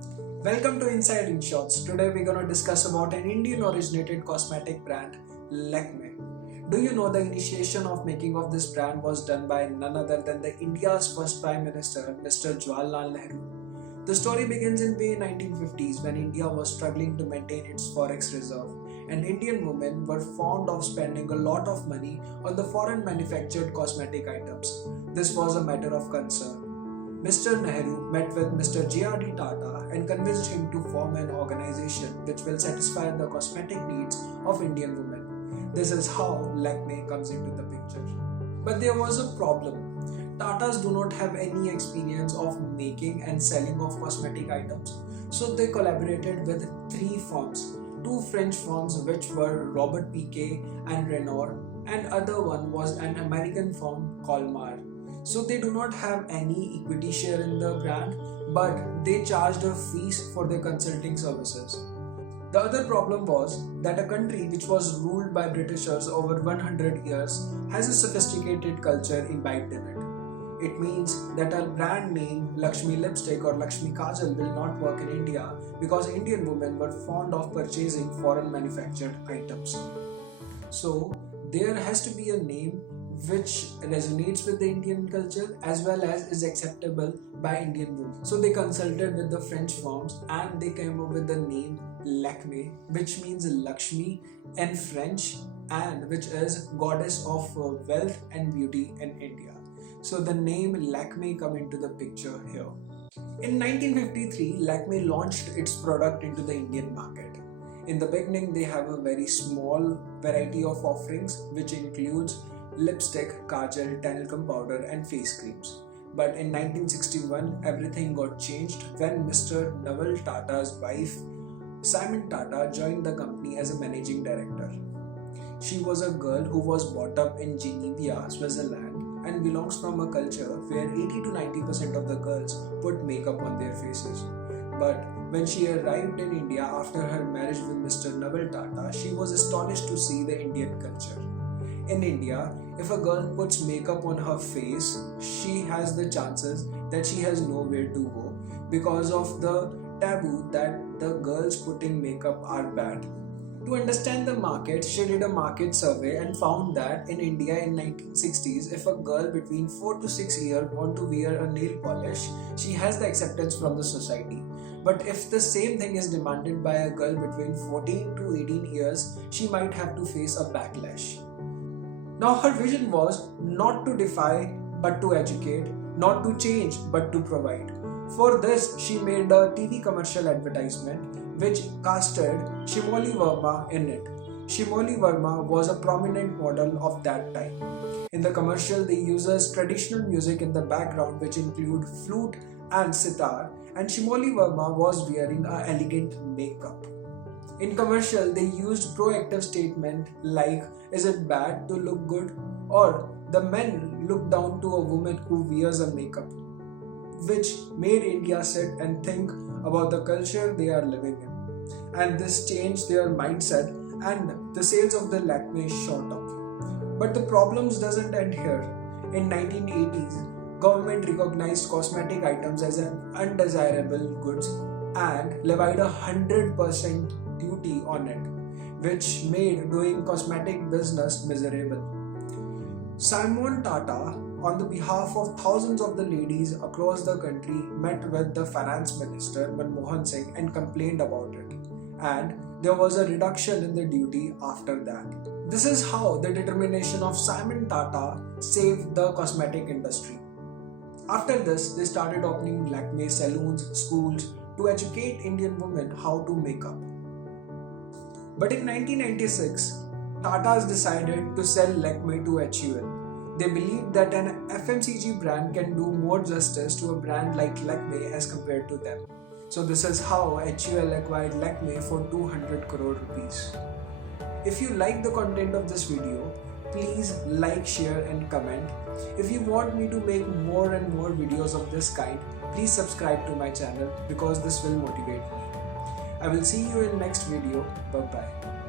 Welcome to Inside In Shots. Today we're gonna discuss about an Indian originated cosmetic brand, Lakme. Do you know the initiation of making of this brand was done by none other than the India's first Prime Minister, Mr. Jawaharlal Nehru. The story begins in May 1950s when India was struggling to maintain its forex reserve, and Indian women were fond of spending a lot of money on the foreign manufactured cosmetic items. This was a matter of concern. Mr. Nehru met with Mr. J.R.D. Tata and convinced him to form an organization which will satisfy the cosmetic needs of Indian women. This is how Lakme comes into the picture. But there was a problem. Tatas do not have any experience of making and selling of cosmetic items. So they collaborated with three firms, two French firms which were Robert Piguet and Renoir, and other one was an American firm called Mar. So they do not have any equity share in the brand, but they charged a fees for their consulting services. The other problem was that a country which was ruled by Britishers over 100 years has a sophisticated culture imbibed in it. It means that a brand name Lakshmi lipstick or Lakshmi kajal will not work in India because Indian women were fond of purchasing foreign manufactured items. So there has to be a name which resonates with the Indian culture as well as is acceptable by Indian women. So they consulted with the French firms and they came up with the name Lakme, which means Lakshmi in French and which is goddess of wealth and beauty in India. So the name Lakme come into the picture here. In 1953, Lakme launched its product into the Indian market. In the beginning, they have a very small variety of offerings which includes lipstick, kajal, talcum powder and face creams. But in 1961, everything got changed when Mr. Naval Tata's wife, Simon Tata, joined the company as a managing director. She was a girl who was brought up in Geneva, Switzerland and belongs from a culture where 80 to 90% of the girls put makeup on their faces. But when she arrived in India after her marriage with Mr. Naval Tata, she was astonished to see the Indian culture. In India, if a girl puts makeup on her face, she has the chances that she has nowhere to go because of the taboo that the girls putting makeup are bad. To understand the market, she did a market survey and found that in India in 1960s, if a girl between 4 to 6 years want to wear a nail polish, she has the acceptance from the society. But if the same thing is demanded by a girl between 14 to 18 years, she might have to face a backlash. Now her vision was not to defy but to educate, not to change but to provide. For this, she made a TV commercial advertisement which casted Shimoli Verma in it. Shimoli Verma was a prominent model of that time. In the commercial, they uses traditional music in the background which include flute and sitar, and Shimoli Verma was wearing a elegant makeup. In commercial, they used proactive statement like, is it bad to look good? Or the men look down to a woman who wears a makeup, which made India sit and think about the culture they are living in. And this changed their mindset and the sales of the Lakme shot up. But the problems doesn't end here. In 1980s, government recognized cosmetic items as an undesirable goods and levied 100% duty on it, which made doing cosmetic business miserable. Simon Tata, on the behalf of thousands of the ladies across the country, met with the finance minister Manmohan Singh and complained about it. And there was a reduction in the duty after that. This is how the determination of Simon Tata saved the cosmetic industry. After this, they started opening Lakme salons, schools to educate Indian women how to make up. But in 1996, Tata's decided to sell Lakme to HUL. They believed that an FMCG brand can do more justice to a brand like Lakme as compared to them. So this is how HUL acquired Lakme for 200 crore rupees. If you like the content of this video, please like, share and comment. If you want me to make more and more videos of this kind, please subscribe to my channel because this will motivate me. I will see you in next video. Bye bye.